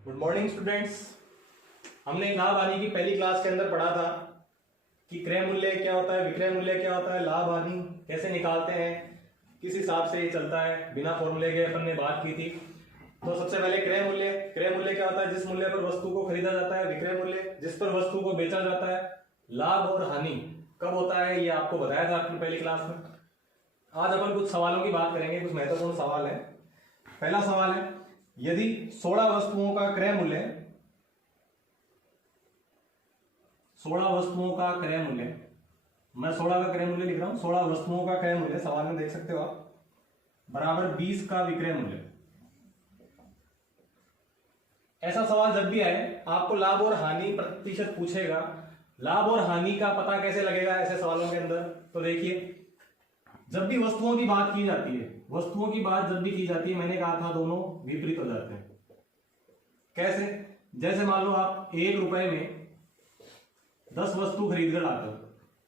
Good morning students. हमने लाभ हानि की पहली क्लास के अंदर पढ़ा था कि क्रय मूल्य क्या होता है, विक्रय मूल्य क्या होता है, लाभ हानि कैसे निकालते हैं, किस हिसाब से ये चलता है, बिना फॉर्मूले के अपन ने बात की थी। तो सबसे पहले क्रय मूल्य क्या होता है? जिस मूल्य पर वस्तु को खरीदा जाता है। विक्रय मूल्य जिस पर वस्तु को बेचा जाता है। लाभ और हानि कब होता है ये आपको बताया था अपनी पहली क्लास में। आज अपन कुछ सवालों की बात करेंगे, कुछ महत्वपूर्ण सवाल है। पहला सवाल है, यदि 16 वस्तुओं का क्रय मूल्य 16 वस्तुओं का क्रय मूल्य, मैं 16 का क्रय मूल्य लिख रहा हूं, 16 वस्तुओं का क्रय मूल्य सवाल में देख सकते हो आप, बराबर 20 का विक्रय मूल्य। ऐसा सवाल जब भी आए आपको लाभ और हानि प्रतिशत पूछेगा। लाभ और हानि का पता कैसे लगेगा ऐसे सवालों के अंदर? तो देखिए, जब भी वस्तुओं की बात की जाती है, वस्तुओं की बात जब भी की जाती है, मैंने कहा था दोनों विपरीत हो जाते हैं। कैसे? जैसे मान लो आप 1 रुपए में 10 वस्तु खरीद कर लाते हो।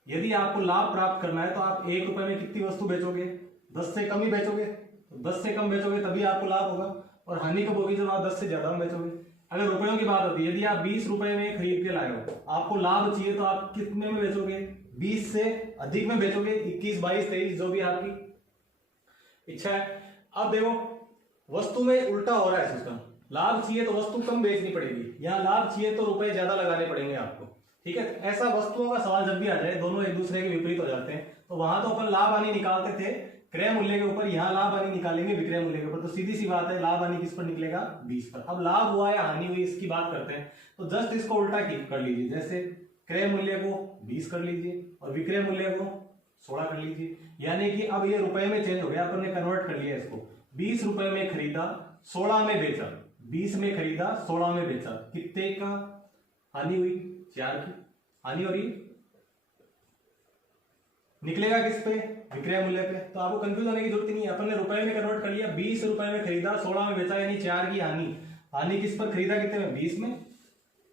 यदि आपको लाभ प्राप्त करना है तो आप 1 रुपए में कितनी वस्तु बेचोगे? 10 से कम ही बेचोगे। तो 10 से कम बेचोगे तभी आपको लाभ होगा। और हानि कब होगी? जब आप 10 से ज्यादा में बेचोगे। अगर रुपयों की बात होती है, यदि आप 20 रुपए में खरीद के लाए हो, आपको लाभ चाहिए तो आप कितने में बेचोगे? 20 से अधिक में बेचोगे, 21, 22, 23 जो भी आपकी इच्छा है। अब देखो, वस्तु में उल्टा हो रहा है सिस्टम। लाभ चाहिए तो वस्तु कम बेचनी पड़ेगी, यहाँ लाभ चाहिए तो रुपए ज्यादा लगाने पड़ेंगे आपको। ठीक है, ऐसा वस्तुओं का सवाल जब भी आ जाए, दोनों एक दूसरे के विपरीत हो जाते हैं, तो वहां तो अपन लाभ हानि निकालते थे क्रय मूल्य के ऊपर, यहाँ लाभ हानि निकालेंगे विक्रय मूल्य के ऊपर। तो सीधी सी बात है, लाभ हानि किस पर निकलेगा? 20 पर। अब लाभ हुआ या हानि हुई इसकी बात करते हैं, तो जस्ट इसको उल्टा कर लीजिए। जैसे क्रय मूल्य को 20 कर लीजिए और विक्रय मूल्य को 16 कर लीजिए। यानी कि अब ये रुपए में चेंज हो गया, अपन ने कन्वर्ट कर लिया इसको। 20 रुपए में खरीदा, 16 में बेचा। 20 में खरीदा, 16 में बेचा, कितने का हानि हुई? 4 की हानि हो रही। निकलेगा किस पे? विक्रय मूल्य पे। तो आपको कंफ्यूज होने की जरूरत नहीं है, अपन ने रुपए में कन्वर्ट कर लिया। 20 रुपए में खरीदा, 16 में बेचा, यानी 4 की हानि। हानि किस पर? खरीदा कितने में? 20 में।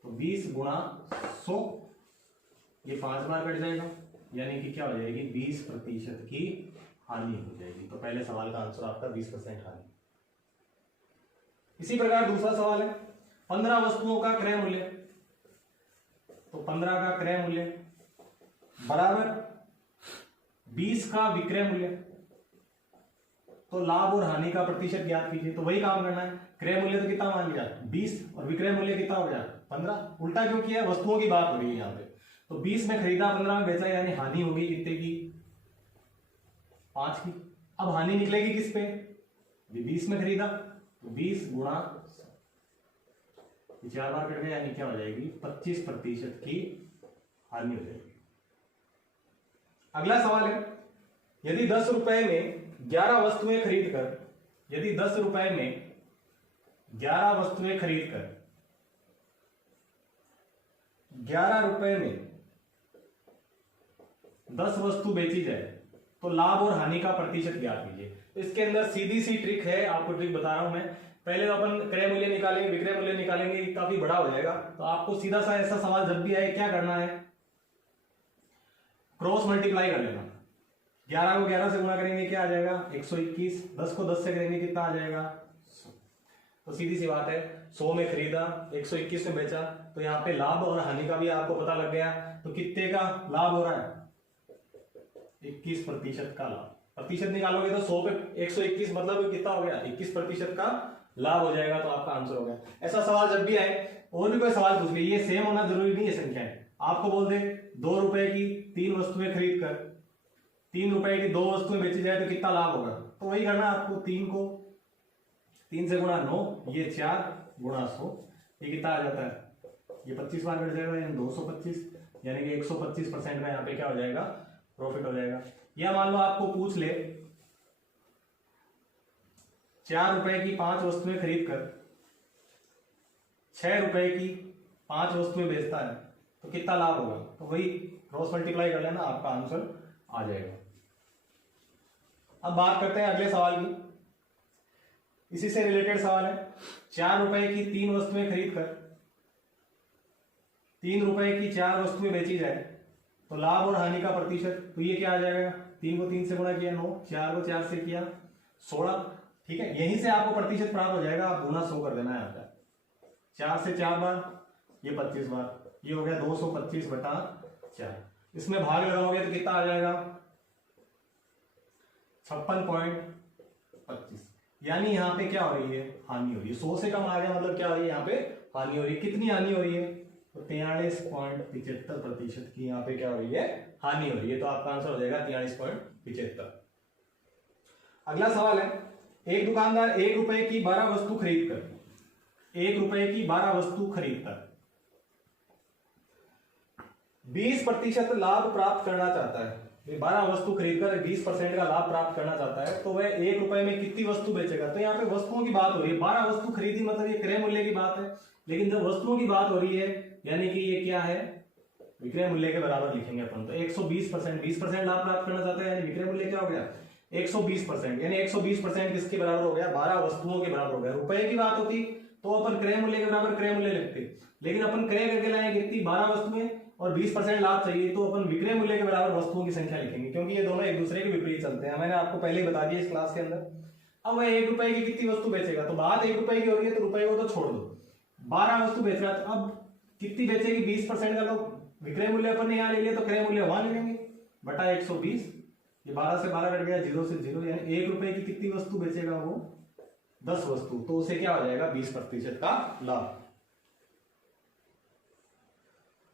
तो 20 गुणा 100, ये 5 बार कट जाएगा, यानी कि क्या हो जाएगी? 20% की हानि हो जाएगी। तो पहले सवाल का आंसर आपका 20% हानि। इसी प्रकार दूसरा सवाल है, 15 वस्तुओं का क्रय मूल्य। तो 15 का क्रय मूल्य बराबर 20 का विक्रय मूल्य। तो लाभ और हानि का प्रतिशत ज्ञात कीजिए। तो वही काम करना है। क्रय मूल्य तो कितना मान लिया? 20, और विक्रय मूल्य कितना हो गया? 15। उल्टा क्यों किया? वस्तुओं की बात हो रही है यहाँ पे। तो 20 में खरीदा, 15 में बेचा, यानी हानि होगी कितने की? 5 की। अब हानि निकलेगी किस पे? 20 में खरीदा, तो 20 गुणा 4 बार कट गया, यानी क्या हो जाएगी? 25% की हानि हो जाएगी। अगला सवाल है, यदि 10 रुपए में 11 वस्तुएं खरीद कर, यदि 10 रुपए में 11 वस्तुएं खरीद कर 11 रुपए में 10 वस्तु बेची जाए, तो लाभ और हानि का प्रतिशत ज्ञात कीजिए। तो इसके अंदर सीधी सी ट्रिक है, आपको ट्रिक बता रहा हूं मैं। पहले तो अपन क्रय मूल्य निकालेंगे, विक्रय मूल्य निकालेंगे, काफी बड़ा हो जाएगा। तो आपको सीधा सा ऐसा सवाल जब भी आए, क्या करना है? क्रॉस मल्टीप्लाई कर लेना। 11 को 11 से गुणा करेंगे, क्या आ जाएगा? 121। 10 को 10 से करेंगे, कितना आ जाएगा? 100। तो सीधी सी बात है, 100 में खरीदा, 121 में बेचा, तो यहाँ पे लाभ और हानि का भी आपको पता लग गया। तो कितने का लाभ हो रहा है? 21% का लाभ। प्रतिशत निकालोगे तो 100 पे 121 मतलब कितना हो गया? 21% का लाभ हो जाएगा। तो आपका आंसर हो गया। ऐसा सवाल जब भी आए, और भी कोई सवाल पूछ ले, ये सेम होना जरूरी नहीं है संख्याएं। आपको बोल दे 2 रुपए की 3 वस्तुएं खरीद कर 3 रुपए की 2 वस्तुएं बेची जाए तो कितना लाभ होगा? तो वही करना आपको, 3 को 3 से गुणा 9, ये 4 गुणा 100, ये कितना आ जाता है? ये 25 बार कट जाएगा, यानी 225, यानी कि 125% का यहाँ पे क्या हो जाएगा? प्रॉफिट हो जाएगा। या मान लो आपको पूछ ले, 4 रुपए की 5 वस्तुएं खरीद कर 6 रुपए की 5 वस्तुएं बेचता है, तो कितना लाभ होगा? तो वही क्रॉस मल्टीप्लाई कर लेना, आपका आंसर आ जाएगा। अब बात करते हैं अगले सवाल की। इसी से रिलेटेड सवाल है, 4 रुपए की 3 वस्तुएं खरीद कर 3 रुपए की 4 वस्तुएं बेची जाए, तो लाभ और हानि का प्रतिशत। तो ये क्या आ जाएगा? 3 को 3 से गुणा किया 9, 4 को 4 से किया 16। ठीक है, यहीं से आपको प्रतिशत प्राप्त हो जाएगा। आप गुना 100 कर देना है यहाँ पे। 4 से 4 बार, ये 25 बार, ये हो गया 225/4। इसमें भाग लगाओगे तो कितना आ जाएगा 56.25। यानी यहाँ पे क्या हो रही है, हानि हो रही है। 100 से कम आ गया मतलब क्या हो रही है, यहाँ पे हानि हो रही है। कितनी हानि हो रही है, तो 43.75% की यहाँ पे क्या हो रही है, हानि हो रही है। तो आपका आंसर हो जाएगा 43.75। अगला सवाल है, एक दुकानदार 1 रुपए की 12 वस्तु खरीद कर 1 रुपए की 12 वस्तु खरीदकर 20% लाभ प्राप्त करना चाहता है। 12 वस्तु खरीदकर 20% का लाभ प्राप्त करना चाहता है, तो वह 1 रुपए में कितनी वस्तु बेचेगा। तो यहाँ पे वस्तुओं की बात हो रही है, 12 वस्तु खरीदी मतलब ये क्रय मूल्य की बात है। लेकिन जब वस्तुओं की बात हो रही है यानी कि ये क्या है, विक्रय मूल्य के बराबर लिखेंगे अपन। तो 120%, 20% लाभ प्राप्त करना चाहता है, यानी विक्रय मूल्य क्या हो गया 120%, यानी 120% किसके बराबर हो गया, 12 वस्तुओं के बराबर हो गया। रुपए की बात होती तो अपन क्रय मूल्य के बराबर क्रय मूल्य लिखते, लेकिन अपन क्रय करके लाए कितनी 12 वस्तुएं और 20% लाभ चाहिए, तो अपन विक्रय मूल्य के बराबर वस्तुओं की संख्या लिखेंगे, क्योंकि ये दोनों एक दूसरे के विपरीत चलते हैं। मैंने आपको पहले ही बता दिया इस क्लास के अंदर। अब वह 1 रुपए की कितनी वस्तु बेचेगा, तो बात 1 रुपए की हो रही है तो रुपए को तो छोड़ दो, 12 वस्तु बेच रहा है, तो अब कितनी बेचेगी 20% का, तो विक्रय मूल्य अपन ने यहाँ ले लिया तो क्रय मूल्य वहां ले लेंगे बटा 120। ये 12 से 12 कट गया, 0 से 0, यानी 1 रुपए की कितनी वस्तु बेचेगा वो 10 वस्तु, तो उसे क्या हो जाएगा 20% का लाभ।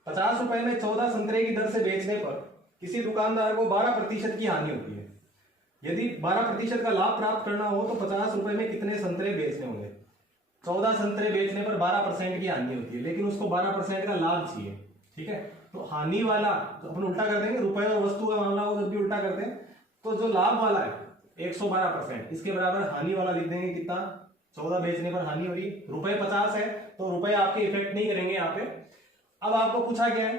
50 रुपए में 14 संतरे की दर से बेचने पर किसी दुकानदार को 12% की हानि होती है। यदि 12% का लाभ प्राप्त करना हो तो 50 रुपए में कितने संतरे बेचने होंगे। 14 संतरे बेचने पर 12% की हानि होती है, लेकिन उसको 12% का लाभ चाहिए, ठीक है। तो हानि वाला तो अपन उल्टा कर देंगे, रुपए और वस्तु का मामला हो जब भी उल्टा करते हैं, तो जो लाभ वाला है 112%, इसके बराबर हानि वाला लिख देंगे कितना, 14 बेचने पर हानि हो रही, रुपए 50 है तो रुपए आपके इफेक्ट नहीं करेंगे यहाँ पे। अब आपको पूछा क्या है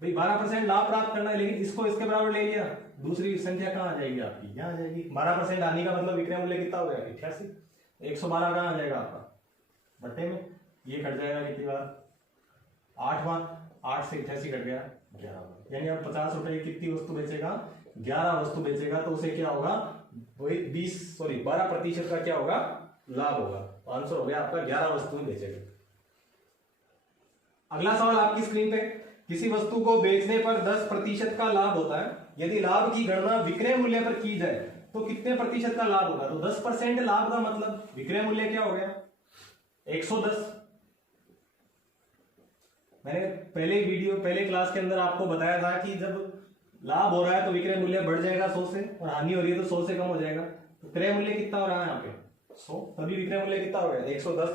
भाई 12% लाभ प्राप्त करना है, लेकिन इसको इसके बराबर ले लिया, दूसरी संख्या कहाँ आ जाएगी आपकी, यहाँ आ जाएगी। 12% हानि का मतलब विक्रय मूल्य कितना हो गया 88, 112 कहाँ आ जाएगा आपका बट्टे में, ये कट जाएगा कितनी बार 8 बार, 8 से 88 कट गया 11 बार, यानी अब 50 रुपए की कितनी वस्तु बेचेगा 11 वस्तु बेचेगा, तो उसे क्या होगा वही 12% का क्या होगा लाभ होगा। तो आंसर हो गया आपका 11 वस्तुएं बेचेगा। अगला सवाल आपकी स्क्रीन पे, किसी वस्तु को बेचने पर 10% का लाभ होता है, यदि लाभ की गणना विक्रय मूल्य पर की जाए तो कितने प्रतिशत का लाभ होगा। तो 10% लाभ का मतलब विक्रय मूल्य क्या हो गया 110। मैंने पहले क्लास के अंदर आपको बताया था कि जब लाभ हो रहा है तो विक्रय मूल्य बढ़ जाएगा 100 से, और हानि हो रही है तो 100 से कम हो जाएगा। तो क्रय मूल्य कितना हो रहा है यहाँ पे 100, तभी विक्रय मूल्य कितना हो गया 110।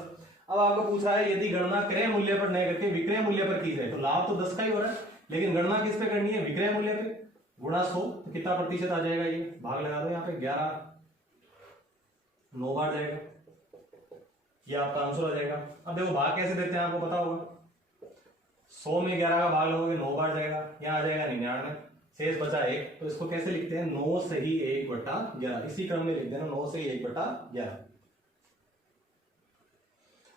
अब आपको पूछ रहा है यदि गणना क्रय मूल्य पर नहीं करके विक्रय मूल्य पर की जाए, तो लाभ तो 10 का ही हो रहा है, लेकिन गणना किस पे करनी है विक्रय मूल्य पे, गुणा 100, तो कितना प्रतिशत आ जाएगा, ये भाग लगा दो यहाँ पे 11, 9 बार जाएगा, ये आपका आंसर हो जाएगा। अब देखो भाग कैसे देते हैं आपको पता होगा, 100 में 11 का भाग लोगे 9 बार जाएगा, यहाँ आ जाएगा 99, शेष बचा 1, तो इसको कैसे लिखते हैं 9 से ही 1/11, इसी क्रम में लिख देना 9 से ही 1/11।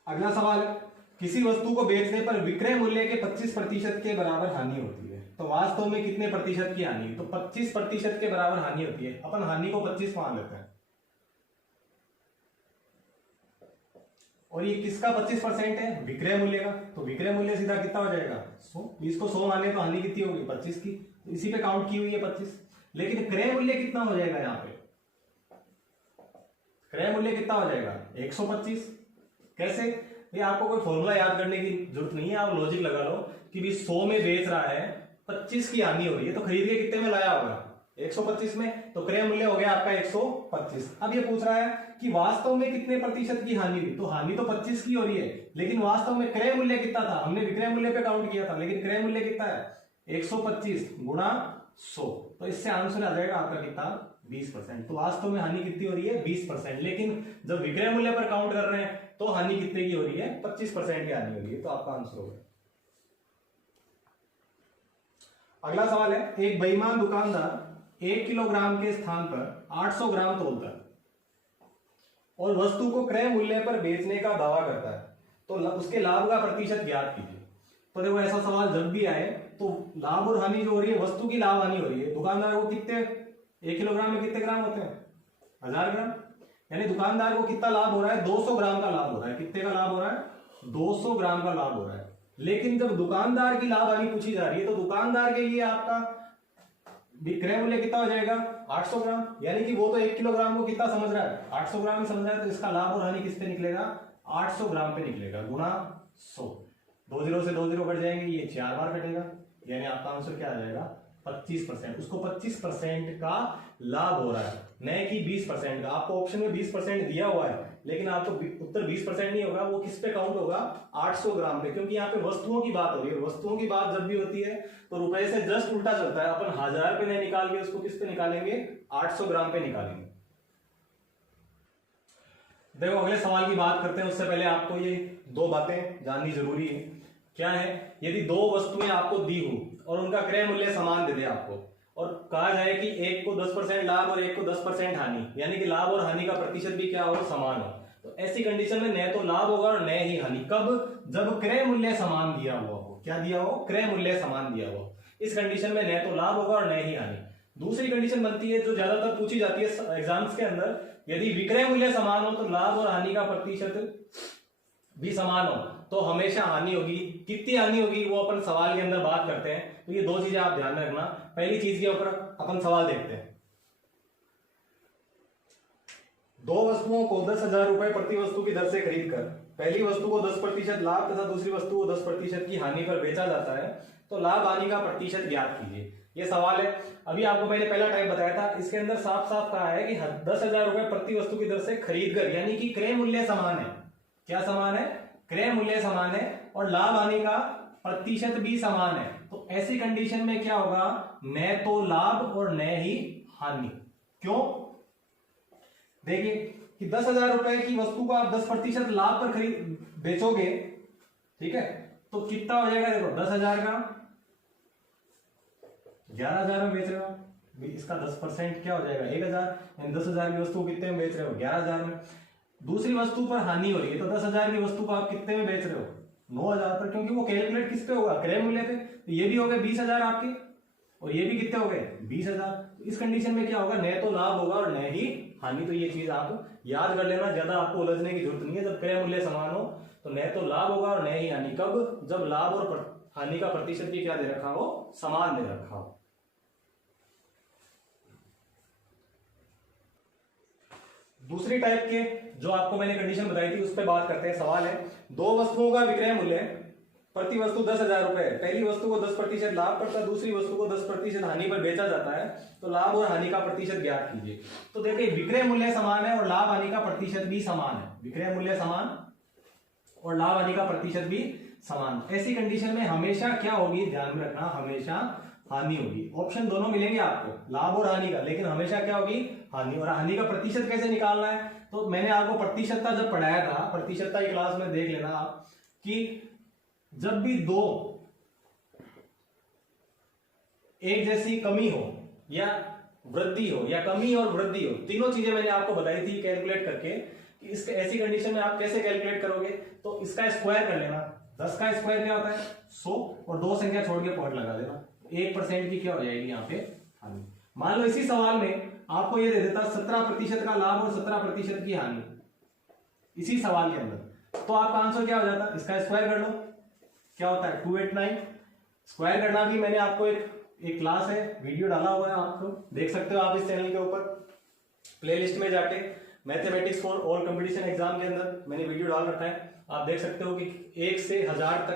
अगला सवाल है, किसी वस्तु को बेचने पर विक्रय मूल्य के 25% के बराबर हानि होती है, तो वास्तव में कितने प्रतिशत की हानि, तो 25% के बराबर हानि होती है। अपन हानि को 25 मान लेते हैं, और ये किसका 25% है विक्रय मूल्य का, तो विक्रय मूल्य सीधा कितना हो जाएगा 100, इसको 100 माने तो हानि कितनी होगी 25 की, तो इसी पे काउंट की हुई है 25। लेकिन क्रय मूल्य कितना हो जाएगा, यहाँ पे क्रय मूल्य कितना हो जाएगा 125। कैसे, ये आपको कोई फॉर्मूला याद करने की जरूरत नहीं है, आप लॉजिक लगा लो कि भी 100 में बेच रहा है, 25 की हानि हो रही है, तो खरीद के कितने में लाया होगा 125 में, तो क्रय मूल्य हो गया आपका 125। अब ये पूछ रहा है कि वास्तव में कितने प्रतिशत की हानि हुई, तो हानि तो 25 की हो रही है, लेकिन वास्तव में क्रय मूल्य कितना था, हमने विक्रय मूल्य पे काउंट किया था, लेकिन क्रय मूल्य कितना है 125 गुणा 100, तो इससे आंसर आ जाएगा आपका कितना 20%। तो वास्तव में हानि कितनी हो रही है 20%, लेकिन जब विक्रय मूल्य पर काउंट कर रहे हैं तो हानि कितने की हो रही है 25% की हानि हो रही है, तो आपका आंसर होगा। अगला सवाल है, एक बेईमान दुकानदार 1 किलोग्राम के स्थान पर 800 ग्राम तोलता है और वस्तु को क्रय मूल्य पर बेचने का दावा करता है, तो उसके लाभ का प्रतिशत ज्ञात कीजिए। तो देखो ऐसा सवाल जब भी आए तो लाभ और हानि जो हो रही है, वस्तु की लाभ हानि हो रही है, दुकानदार को कितने 1 किलोग्राम में कितने ग्राम होते हैं 1000 ग्राम, यानी दुकानदार को कितना लाभ हो रहा है 200 ग्राम का लाभ हो रहा है। कितने का लाभ हो रहा है 200 ग्राम का लाभ हो रहा है। लेकिन जब दुकानदार की लाभ हानि पूछी जा रही है तो दुकानदार के लिए आपका विक्रय मूल्य कितना हो जाएगा 800 ग्राम, यानी कि वो तो 1 किलोग्राम को कितना समझ रहा है 800 ग्राम ही समझ रहा है, तो इसका लाभ और हानि किस पे निकलेगा 800 ग्राम पे निकलेगा गुना 100। 2 0 से 2 0 कट जाएंगे, ये 4 बार कटेगा, यानी आपका आंसर क्या आ जाएगा 25%। उसको 25% का लाभ हो रहा है, न कि 20% का। आपको ऑप्शन में 20% दिया हुआ है, लेकिन आपको उत्तर 20% नहीं होगा, वो किस पे काउंट होगा 800 ग्राम पे, क्योंकि यहाँ पे वस्तुओं की बात हो रही है। वस्तुओं की बात जब भी होती है तो रुपए से जस्ट उल्टा चलता है, अपन 1000 पे नहीं निकाल के उसको किस पे निकालेंगे 800 ग्राम पे निकालेंगे। देखो अगले सवाल की बात करते हैं, उससे पहले आपको ये 2 बातें जाननी जरूरी है। क्या है, यदि 2 वस्तुएं आपको दी हो और उनका क्रय मूल्य समान दे दे आपको, और कहा जाए कि एक को 10% लाभ और एक को 10% हानि, यानी कि लाभ और हानि का प्रतिशत भी क्या हो समान हो, तो ऐसी कंडीशन में न तो लाभ होगा और न ही हानि। कब, जब क्रय मूल्य समान दिया हुआ हो। क्या दिया हो, क्रय मूल्य समान दिया हो। इस कंडीशन में न तो लाभ होगा और न ही हानि। दूसरी कंडीशन बनती है जो ज्यादातर पूछी जाती है एग्जाम्स के अंदर, यदि विक्रय मूल्य समान हो तो लाभ और हानि का प्रतिशत भी समान हो तो हमेशा हानि होगी। कितनी हानि होगी वो अपन सवाल के अंदर बात करते हैं, तो ये 2 चीजें आप ध्यान में रखना। पहली चीज के ऊपर अपन सवाल देखते हैं। 2 वस्तुओं को 10,000 रुपए प्रति वस्तु की दर से खरीद कर पहली वस्तु को 10% लाभ तथा दूसरी वस्तु को 10% की हानि पर बेचा जाता है, तो लाभ हानि का प्रतिशत ज्ञात कीजिए। ये सवाल है। अभी आपको मैंने पहला टाइप बताया था, इसके अंदर साफ साफ कहा है कि 10,000 रुपए प्रति वस्तु की दर से खरीद कर, यानी कि क्रय मूल्य समान है। क्या समान है, क्रय मूल्य समान है और लाभ हानि का प्रतिशत भी समान है। तो ऐसी कंडीशन में क्या होगा, न तो लाभ और न ही हानि। क्यों, देखिए कि 10,000 रुपए की वस्तु को आप 10% लाभ पर खरीद बेचोगे, ठीक है, तो कितना हो जाएगा, देखो 10,000 का 11,000 में बेच रहे हो, इसका 10% क्या हो जाएगा 1,000, यानी 10,000 की वस्तु कितने में बेच रहे हो 11,000 में। दूसरी वस्तु पर हानि हो रही है, तो 10,000 की वस्तु को आप कितने में बेच रहे हो 9,000 पर, क्योंकि वो कैलकुलेट किस पे होगा, क्रय मूल्य पे। तो ये भी हो गए 20,000 आपके, और ये भी कितने हो गए 20,000। तो इस कंडीशन में क्या होगा, न तो लाभ होगा और न ही हानि। तो ये चीज आप याद कर लेना, ज्यादा आपको उलझने की जरूरत नहीं है। जब क्रय मूल्य समान हो तो न तो लाभ होगा और न ही हानि। कब, जब लाभ और हानि का प्रतिशत भी क्या दे रखा हो, समान दे रखा हो। दूसरी टाइप के जो आपको मैंने कंडीशन बताई थी उस पर बात करते हैं। सवाल है, 2 वस्तुओं का विक्रय मूल्य प्रति वस्तु 10,000 रुपए है। पहली वस्तु को 10% लाभ पर तथा दूसरी वस्तु को 10% हानि पर बेचा जाता है, तो लाभ और हानि का प्रतिशत ज्ञात कीजिए। तो देखिए विक्रय मूल्य समान है और लाभ हानि का प्रतिशत भी समान है। विक्रय मूल्य समान और लाभ हानि का प्रतिशत भी समान। ऐसी कंडीशन में हमेशा क्या होगी, ध्यान में रखना, हमेशा हानि होगी। ऑप्शन दोनों मिलेंगे आपको, लाभ और हानि का, लेकिन हमेशा क्या होगी, हानि। और हानि का प्रतिशत कैसे निकालना है, तो मैंने आपको प्रतिशतता जब पढ़ाया था, प्रतिशतता की क्लास में देख लेना आप, कि जब भी 2 एक जैसी कमी हो या वृद्धि हो, या कमी और वृद्धि हो, तीनों चीजें मैंने आपको बताई थी कैलकुलेट करके कि इस ऐसी कंडीशन में आप कैसे कैलकुलेट करोगे। तो इसका स्क्वायर कर लेना, 10 का स्क्वायर क्या होता है 100, और 2 संख्या छोड़ के पॉइंट लगा देना। 1% की क्या हो जाएगी यहाँ पे हानि। मान लो इसी सवाल में आपको ये दे देता 17% का लाभ और 17% की हानि इसी सवाल के अंदर, तो आपका आंसर क्या हो जाता, इसका स्क्वायर कर लो, क्या होता है 289। स्क्वायर करना भी मैंने आपको एक क्लास है, वीडियो डाला हुआ है, आपको देख सकते हो आप इस चैनल के ऊपर प्लेलिस्ट में जाके, mathematics for all competition exam के अंदर मैंने वीडियो डाल रखा है। आप देख सकते हो कि 1 से 1000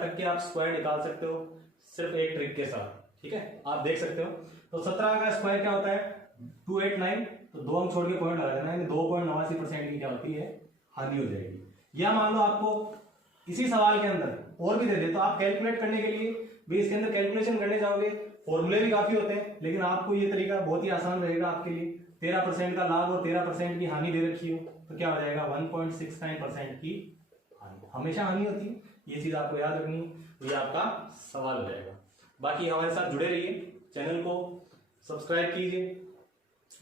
तक के आप स्क्वायर निकाल सकते हो सिर्फ एक ट्रिक के साथ, ठीक है, आप देख सकते हो। तो 17 का स्क्वायर क्या होता है 289, तो 2 अंक छोड़ के पॉइंट लगा देना, यानी 2.89% की क्या होती है हानि हो जाएगी। या मान लो आपको इसी सवाल के अंदर और भी दे दे, तो आप कैलकुलेट करने के लिए भी इसके अंदर कैलकुलेशन करने जाओगे, फॉर्मूले भी काफी होते हैं, लेकिन आपको ये तरीका बहुत ही आसान रहेगा आपके लिए। 13% का लाभ और 13% की हानि दे रखी हो, तो क्या हो जाएगा 1.69% की हानि। हमेशा हानि होती है, ये चीज आपको याद रखनी है, तो ये आपका सवाल हो जाएगा। बाकी हमारे साथ जुड़े रहिए, चैनल को सब्सक्राइब कीजिए,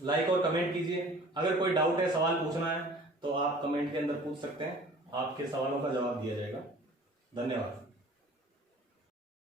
लाइक और कमेंट कीजिए। अगर कोई डाउट है, सवाल पूछना है, तो आप कमेंट के अंदर पूछ सकते हैं, आपके सवालों का जवाब दिया जाएगा। धन्यवाद।